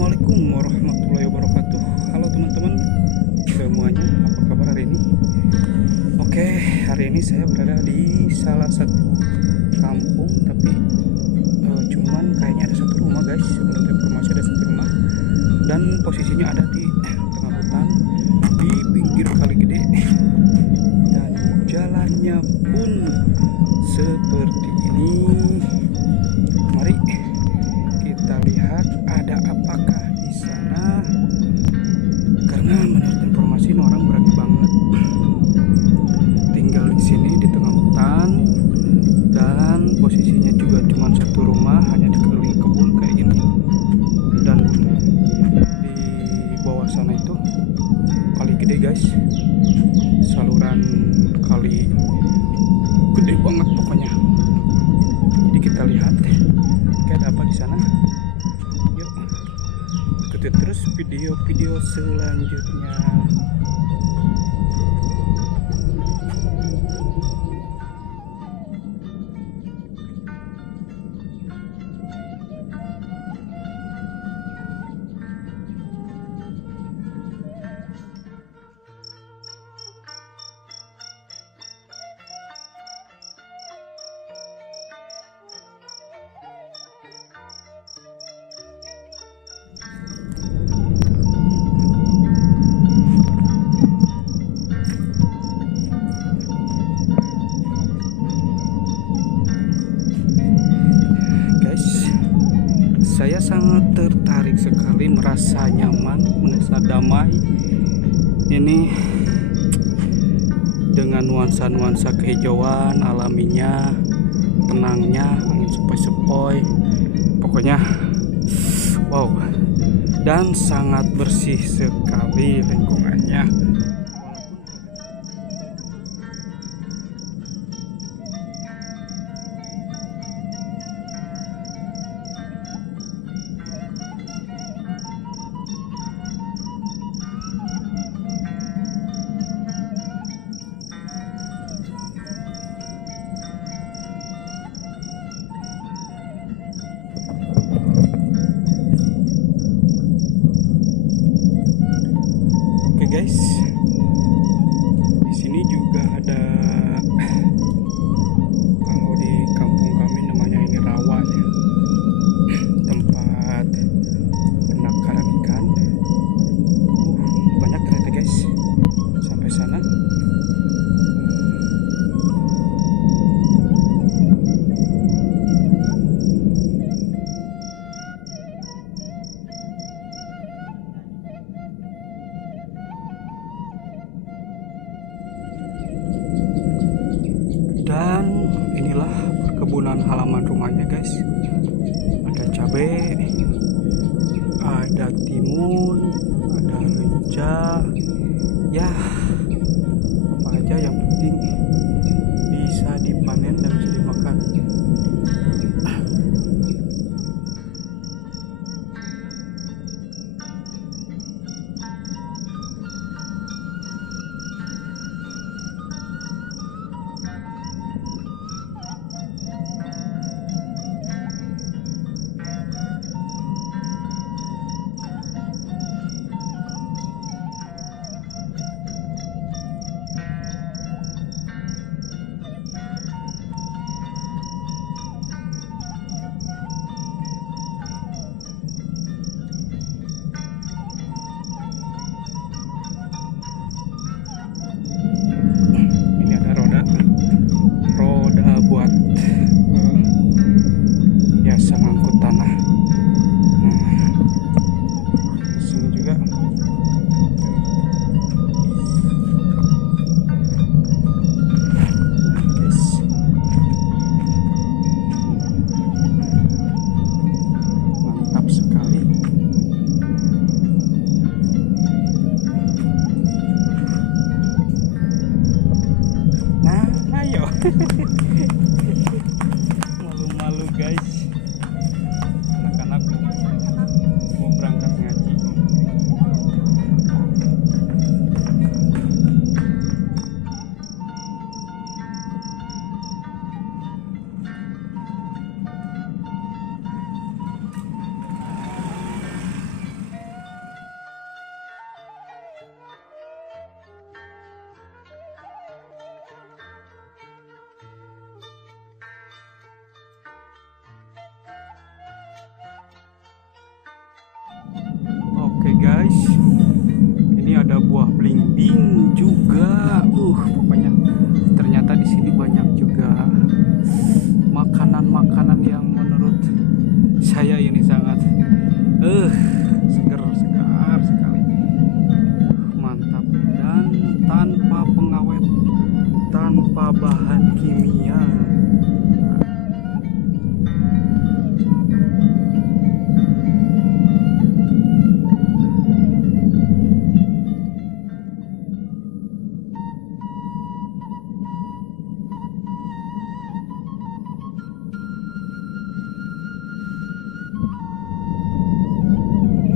Assalamualaikum warahmatullahi wabarakatuh. Halo teman-teman semuanya, apa kabar hari ini? Oke, hari ini saya berada di salah satu kampung, tapi cuman kayaknya ada satu rumah guys. Menurut informasi ada satu rumah dan posisinya ada di tengah hutan di pinggir kali gede dan jalannya pun seperti ini. Mari kita lihat ada apakah di sana, karena menurut informasi ini orang berani banget tinggal di sini di tengah hutan dan posisinya juga cuma satu rumah, hanya dikelilingi kebun kayak gini. Dan di bawah sana itu kali gede guys, saluran kali gede banget pokoknya. Jadi kita lihat kayak ada apa di sana. Yuk ikuti terus video-video selanjutnya. Saya sangat tertarik sekali, merasa nyaman, merasa damai ini dengan nuansa-nuansa kehijauan alaminya, tenangnya, angin sepoi-sepoi, pokoknya wow, dan sangat bersih sekali lingkungannya. Oke guys, di sini juga ada, kalau di kampung kami namanya ini rawa ya, tempat penangkaran ikan. Banyak ternyata guys sampai sana. Dan inilah perkebunan halaman rumahnya guys. Ada cabai, ada timun, ada lenca, ya apa aja yang penting bisa dipanen dan bisa dimakan. Buat biasa ngangkut tanah. Sini juga guys, mantap sekali. Nah ayo malu-malu guys, anak-anak mau berangkat ngaji. guys. Ini ada buah belimbing juga. Pokoknya ternyata di sini banyak juga makanan-makanan yang menurut saya ini sangat segar sekali. Mantap, dan tanpa pengawet, tanpa bahan kimia.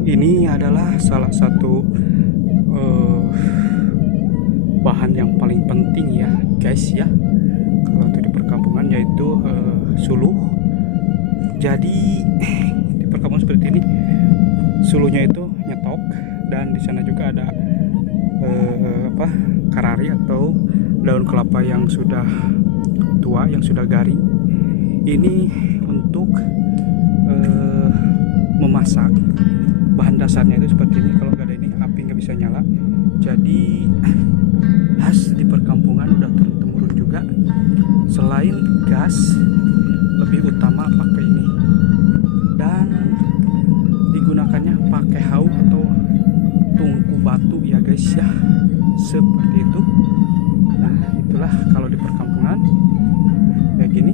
Ini adalah salah satu bahan yang paling penting ya guys ya, kalau untuk di perkampungan, yaitu suluh. Jadi di perkampungan seperti ini suluhnya itu nyetok, dan di sana juga ada karari atau daun kelapa yang sudah tua, yang sudah garing. Ini untuk memasak. Bahan dasarnya itu seperti ini. Kalau nggak ada ini, api nggak bisa nyala. Jadi khas di perkampungan, udah turun-temurun juga. Selain gas, lebih utama pakai ini, dan digunakannya pakai hau atau tungku batu ya guys ya, seperti itu. Nah itulah kalau di perkampungan kayak gini.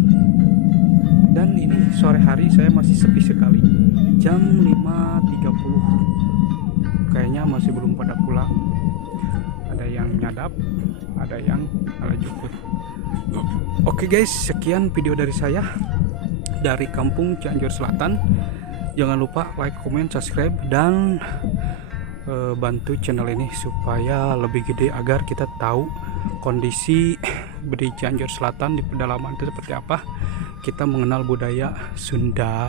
Dan ini sore hari saya masih sepi sekali, jam 5.30. Kayaknya masih belum pada pulang. Ada yang nyadap, ada yang malah jukut. Oke guys, sekian video dari saya dari kampung Cianjur Selatan. Jangan lupa like, comment, subscribe, dan bantu channel ini supaya lebih gede, agar kita tahu kondisi di Cianjur Selatan di pedalaman itu seperti apa. Kita mengenal budaya Sunda.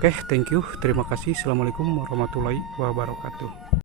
Oke, thank you, terima kasih. Assalamualaikum warahmatullahi wabarakatuh.